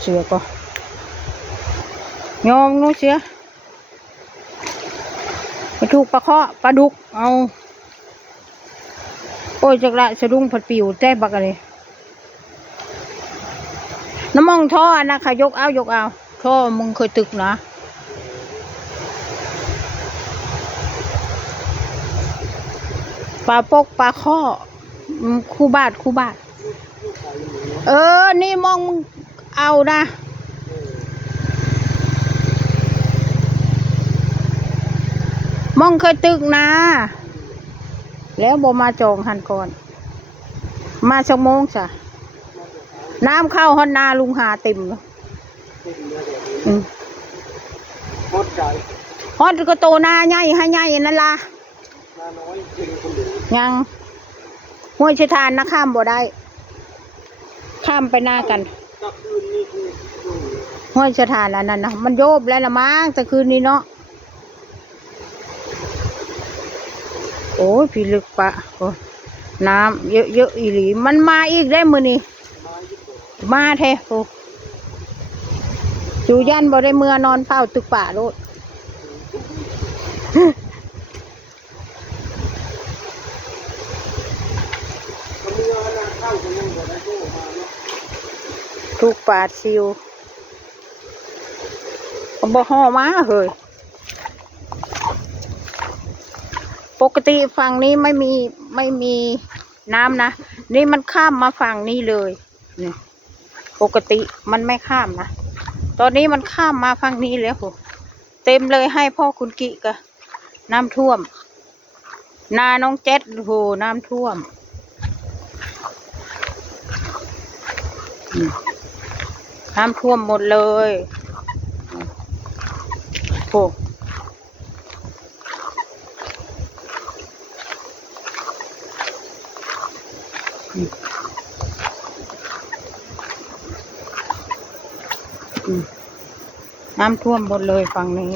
เสือก็ยองนู้เสือไปถูกปลาเคาะปลาดุกเอาโอ้ยจักละสะดุ้งผัดปิวแต้บักอะไรน้ำมองท่อนะค่ะยกเอาท่อมึงเคยตึกนะปลาปกปลาข้อคู่บาทนี่มองเอานะมองเคยตึกนะแล้วบ่มาจองหันก่อนมาสักโมงจ้ะน้ำเข้าฮอนนาลุงหาเต็มเลยฮอดก็โตนาใหญ่ให้ใหญ่นั่นล่ะยังห้วยชะทานนะข้ามบ่ได้ข้ามไปหน้ากันห้วยชะทานอันนั้นนะมันโยบแล้วละมั้งแต่คืนนี้เนาะโอ้ยพี่ลึกปะน้ำเยอะอีหลีมันมาอีกได้มือนี่มาแท้โอ้จูยันบ่ได้เมื่อนอนเฝ้าตึกป่าโลดทุกป่าซิวบ่ห่อมาเฮ้ยปกติฝั่งนี้ไม่มีน้ำนะนี่มันข้ามมาฝั่งนี้เลยนี่ปกติมันไม่ข้ามนะตอนนี้มันข้ามมาฝั่งนี้แล้วโหเต็มเลยให้พ่อคุณกิกะน้ำท่วมนาน้องเจ็ดโหน้ำท่วมน้ำท่วมหมดเลยโหน้ำท่วมหมดเลยฝั่งนี้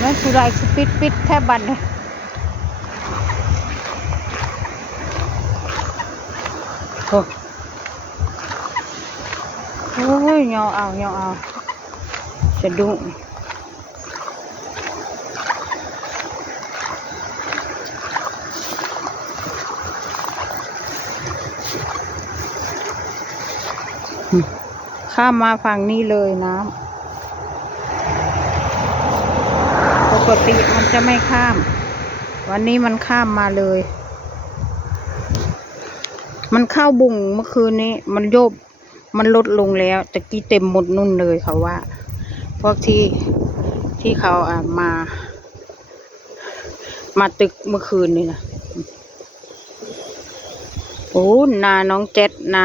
แล้วสุไรสปิดแทบบันเลยโอ้ยเงาเอาสะดุ้งข้ามมาฝั่งนี้เลยน้ำปกติมันจะไม่ข้ามวันนี้มันข้ามมาเลยมันเข้าบุ่งเมื่อคืนนี้มันโยบมันลดลงแล้วตะกี้เต็มหมดนุ่นเลยเขาว่าพวกที่เขามาตึกเมื่อคืนนี่นะโอ้นาน้องเจ็ดนา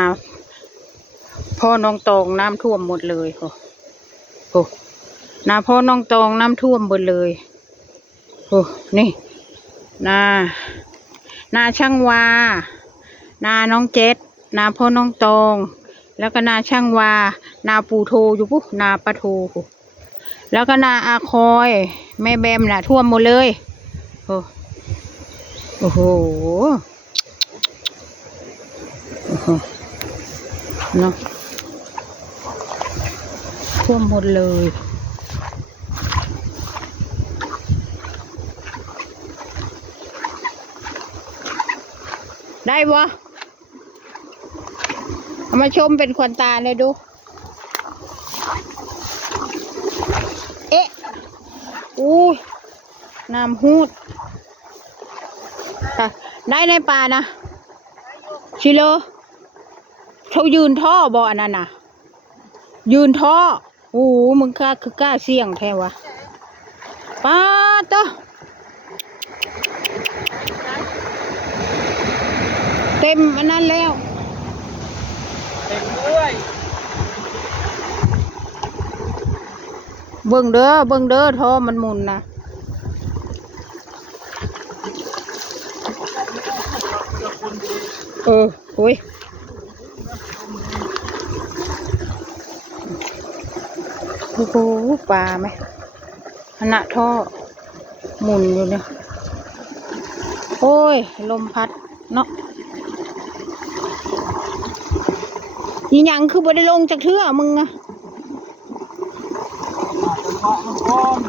พ่อน้องตองน้ำท่วมหมดเลยโอ้นาพ่อน้องตองน้ำท่วมหมดเลยโอ้นี่นาช่างวานาน้องเจ็ดนาพ่อน้องตองแล้วก็นาช่างวานาปูโทอยู่ปุ๊บนาปะโทแล้วก็นาอาคอยแม่แบมน่ะท่วมหมดเลยโอ้โหเนาะท่วมหมดเลยได้บ่เอามาชมเป็นขวัญตาเลยดูอู้น้ำหูดได้ในป่านะชิโลเขายืนท่อบ่อันนั้นน่ะยืนท่อโอ้มึงคือกล้าเสี่ยงแท้วะป้าตะเต็มอันนั้นแล้วเต็มด้วยเบิ่งเด้อท่อมันหมุนนะโอ้ย อ้โหปลาไหมขณะท่อหมุนอยู่เนี่ยโอ้ยลมพัดเนาะอีหยังคือบ่ได้ลงจากเทือมึงอะ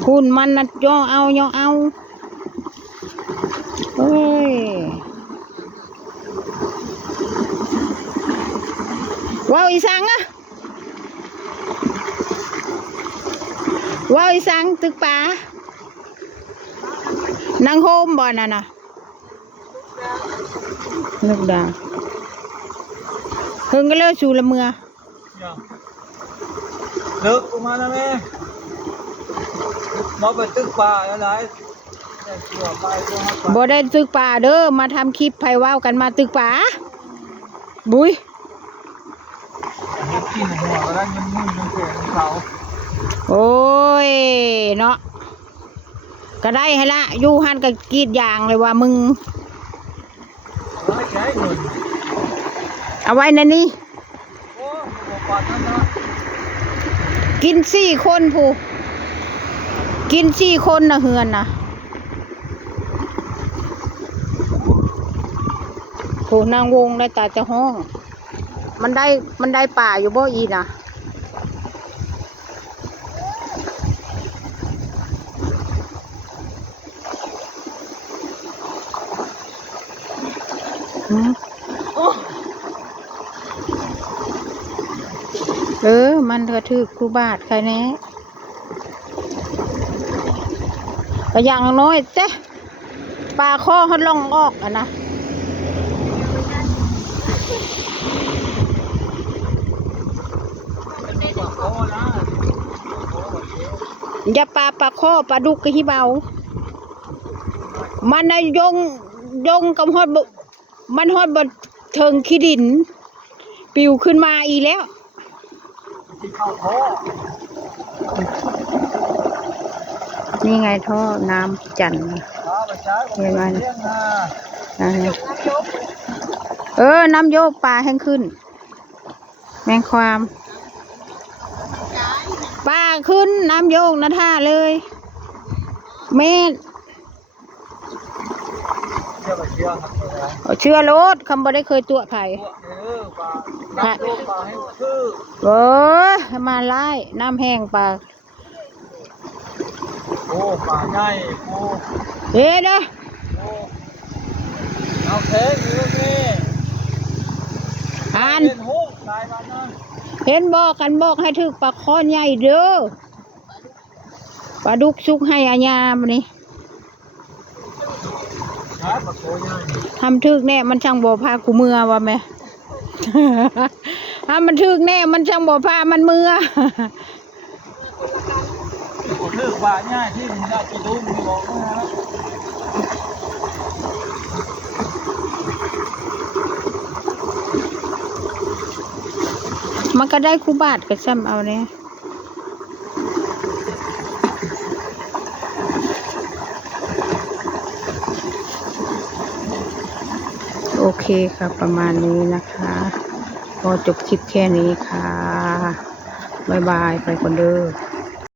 หุ่นมันนะย่อเอาเฮ้ยว้าวอีสังอะว้าวอีสังตึกป่านางโฮมบ่น่ะนะนึกดาเพิ่งก็เลิกสู่ละเมือเลิกออกมาแล้วแม่มาไปตึกป่าอะไรบ่ได้ตึกป่าเด้อมาทำคลิปไผว้าวกันมาตึกป่าบุ้ยกินหัวก็ได้ยังมุ่งยังเสียงเขาโอ้ยเนาะก็ได้ให้ละอยู่หันกับกีดยางเลยว่ามึงเอาไว้ในนี้กิน4 คนผู้กิน4 คนนะเฮือนนะผู้นางวงได้ตาจะห้องมันได้ป่าอยู่บ่อีนะมันกระทึกกูบาทใครแน่แต่อย่างน้อยเจ้ปลาข้อเขาล่องออกอ่ะนะอย่าปลาข้อปลาดุกกะฮิเบามันนะยงกับฮอดบมันฮอดบเทิงขี้ดินปิวขึ้นมาอีแล้วนี่ไงท่อน้ำจันทร์เห็นไหมน้ำโยกปลาแห้งขึ้นแมงความปลาขึ้นน้ำโยกนะท่าเลยเมฆเชื่อรถคำบ่ได้เคยตัวไผ่มาไล่น้ำแห้งปลาโอ้ปลาใหญ่โอ้เฮ้เด้อเอาเค้กอยู่นี่อ่านเห็นบอกให้ถึกปลาคอใหญ่เด้อปลาดุกซุกให้อาญาบันนี้ทำถึกแน่มันช่างบ่พากูเมื่อวะแม่ถ้ามันถึกแน่มันช่างบ่พามันเมื่อถึกปลาง่ายที่มึงได้กินดุ้งมึงบอกนะมันก็ได้คู่บาทกับซ้ำเอาเนี่ยโอเคค่ะประมาณนี้นะคะพอจบคลิปแค่นี้ค่ะบ๊ายบายไปคนเด้อ